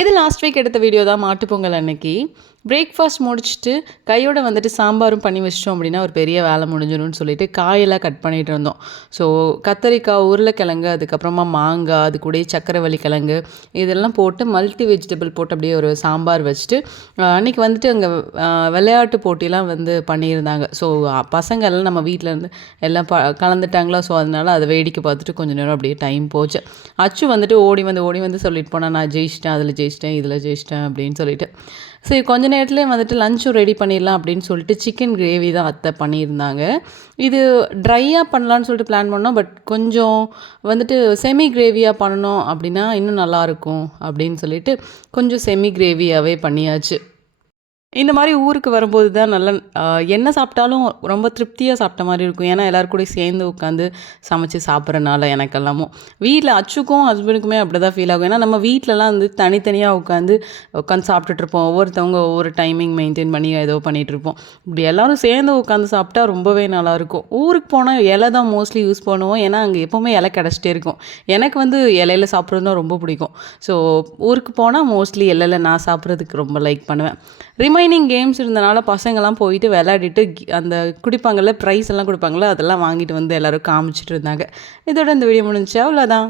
இது last week எடுத்த video தான் மாட்டுப் பொங்கல் அன்னைக்கு. பிரேக்ஃபாஸ்ட் முடிச்சுட்டு கையோட வந்துட்டு சாம்பாரும் பண்ணி வச்சிட்டோம் அப்படின்னா ஒரு பெரிய வேலை முடிஞ்சிடும்னு சொல்லிட்டு காயெல்லாம் கட் பண்ணிட்டு இருந்தோம். ஸோ கத்தரிக்காய், உருளைக்கிழங்கு, அதுக்கப்புறமா மாங்காய், அது கூடயே சக்கரவள்ளி கிழங்கு இதெல்லாம் போட்டு மல்டி வெஜிடபிள் போட்டு அப்படியே ஒரு சாம்பார் வச்சுட்டு அன்றைக்கி வந்துட்டு அங்கே விளையாட்டு போட்டிலாம் வந்து பண்ணியிருந்தாங்க. ஸோ பசங்க எல்லாம் நம்ம வீட்டில் இருந்து எல்லாம் கலந்துட்டாங்களா, ஸோ அதனால அதை வேடிக்கை பார்த்துட்டு கொஞ்சம் நேரம் அப்படியே டைம் போச்சு. அச்சு வந்துட்டு ஓடி வந்து சொல்லிட்டு போனால் நான் ஜெயிச்சிட்டேன், அதில் ஜெயிச்சிட்டேன், இதில் ஜெயிச்சிட்டேன் அப்படின்னு சொல்லிட்டு. சரி கொஞ்ச நேரத்துலேயே வந்துட்டு லஞ்சும் ரெடி பண்ணிடலாம் அப்படின்னு சொல்லிட்டு சிக்கன் கிரேவி தான் அத்தை பண்ணியிருந்தாங்க. இது ட்ரையாக பண்ணலான்னு சொல்லிட்டு பிளான் பண்ணோம். பட் கொஞ்சம் வந்துட்டு செமி கிரேவியாக பண்ணணும் அப்படின்னா இன்னும் நல்லாயிருக்கும் அப்படின்னு சொல்லிட்டு கொஞ்சம் செமி கிரேவியாகவே பண்ணியாச்சு. இந்த மாதிரி ஊருக்கு வரும்போது தான் நல்ல என்ன சாப்பிட்டாலும் ரொம்ப திருப்தியாக சாப்பிட்ட மாதிரி இருக்கும். ஏன்னா எல்லோரும் கூடயும் சேர்ந்து உட்காந்து சமைச்சு சாப்பிட்றனால எனக்கெல்லாமும். வீட்டில் அச்சுக்கும் ஹஸ்பண்டுக்குமே அப்படி தான் ஃபீல் ஆகும். ஏன்னா நம்ம வீட்டிலலாம் வந்து தனித்தனியாக உட்காந்து சாப்பிட்டுட்ருப்போம். ஒவ்வொருத்தவங்க ஒவ்வொரு டைமிங் மெயின்டைன் பண்ணி ஏதோ பண்ணிகிட்ருப்போம். இப்படி எல்லோரும் சேர்ந்து உட்காந்து சாப்பிட்டா ரொம்பவே நல்லாயிருக்கும். ஊருக்கு போனால் இலை தான் மோஸ்ட்லி யூஸ் பண்ணுவோம். ஏன்னா அங்கே எப்போவுமே இலை கிடச்சிட்டே இருக்கும். எனக்கு வந்து இலையில சாப்பிட்றது தான் ரொம்ப பிடிக்கும். ஸோ ஊருக்கு போனால் மோஸ்ட்லி இலையில நான் சாப்பிட்றதுக்கு ரொம்ப லைக் பண்ணுவேன். ரிமைனிங் கேம்ஸ் இருந்தனால பசங்கள்லாம் போயிட்டு விளையாடிட்டு அந்த குடிப்பாங்கள்ல ப்ரைஸ் எல்லாம் கொடுப்பாங்கள்ல அதெல்லாம் வாங்கிட்டு வந்து எல்லோரும் காமிச்சிட்டு இருந்தாங்க. இதோட இந்த வீடியோ முடிஞ்சுச்சு, அவ்வளோதான்.